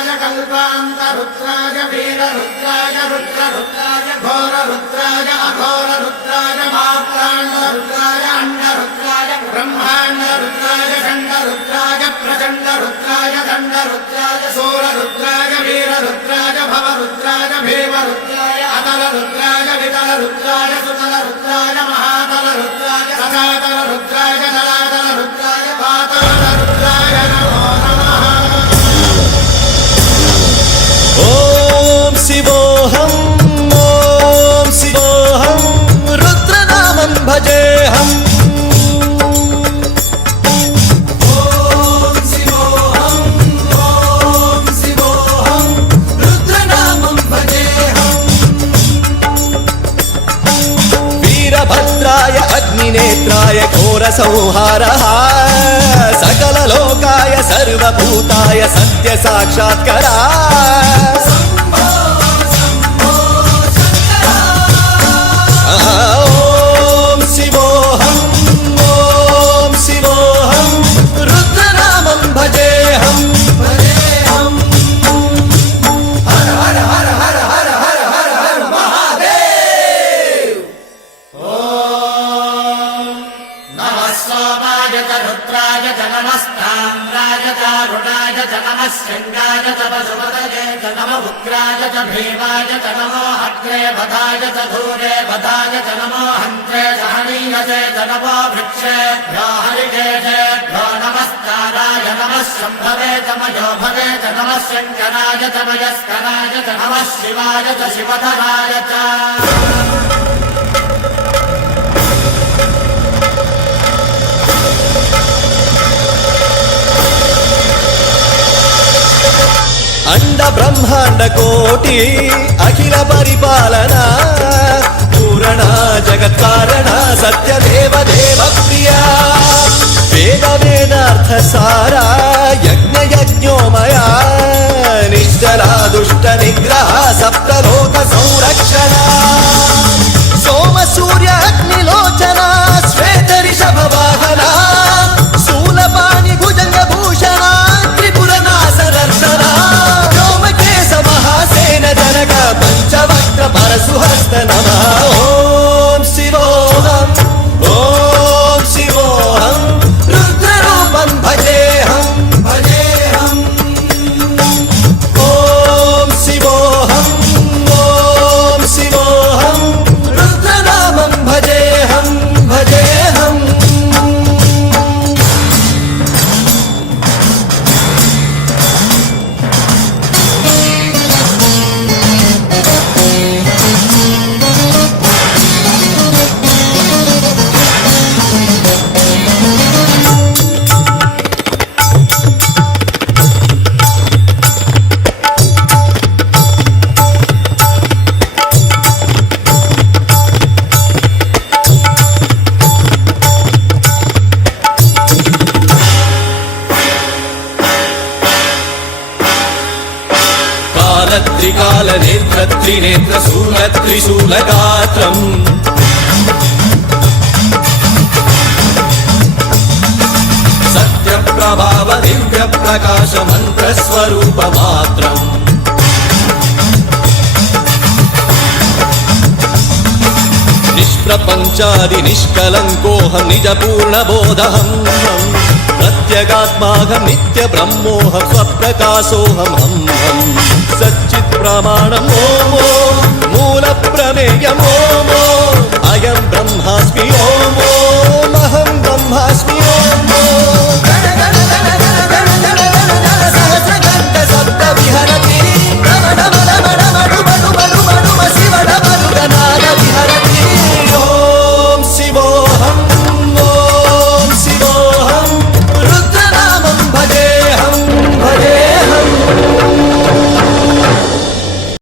रुद्राय कल्पान्तरुद्राय वीररुद्राय रुद्ररुद्राय घोररुद्राय अघोररुद्राय मात्राण्डरुद्राय अण्डरुद्राय ब्रह्माण्डरुद्राय खण्डरुद्राय प्रचण्डरुद्राय दण्डरुद्राय सूररुद्राय वीररुद्राय भवरुद्राय भीमरुद्राय अतलरुद्राय वितलरुद्राय सुतलरुद्राय महातलरुद्राय सदातलरुद्राय जलातलरुद्राय पातालरुद्राय नमो नमः। ओम शिवोऽहं रुद्रनामं भजेऽहं। वीरभद्राय अग्निनेत्राय घोरसंहारः सकललोकाय सर्वभूताय सत्यसाक्षात्करा। ओम शिवोऽहं रुद्रनामं भजेऽहं। हर हर हर हर हर हर हर हर महादेव। नमः सोमाय च रुद्राय च नमस्ताम्राय च रुणाय च नमः शृङ्गाय च पशुपतये च नमः उग्राय च भीमाय च नमो अग्रे बधाय च धूरे बधाय च नमो हन्त्रे च हनीयसे च नमो वृक्षेभ्यो हरिकेशेभ्यो नमस्काराय नमः शम्भवे च मयोभवे च नमः शङ्कराय च मयस्कराय च नमः शिवाय च शिवधराय च। अंड ब्रह्मांड कोटि अखिल परिपालना पूर्ण जगत्कारण सत्य देव देव प्रिया वेद वेदार्थ सारा यज्ञ यज्ञोमया निश्चला दुष्ट निग्रह सप्तलोक संरक्षणा सोम सूर्य अग्निलोचना श्वेत ऋषभ वाहना शूलपाणि भुजंग भूषण त्रिपुर नासदर्शना जनक पंचवक्त्र परशुहस्त नमः। ओम शिवोऽहं रुद्ररूपं भजेऽहं भजेऽहम्। ओम शिवोऽहं रुद्रनामं भजेऽहं भजेऽहम्। त्रिकाल नेत्र त्रिनेत्र शूल त्रिशूलगात्रम् सत्य प्रभाव दिव्य प्रकाश मंत्र स्वरूप मात्रम् निष्प्रपंचादि निष्कलंकोऽहं निज पूर्ण बोधहं प्रत्यगात्माहं नित्य ब्रह्मोऽहं स्वप्रकाशोऽहं हं सच्चित् प्रमाणम् ओम मूल प्रमेयम् ओम अयं ब्रह्मास्मि।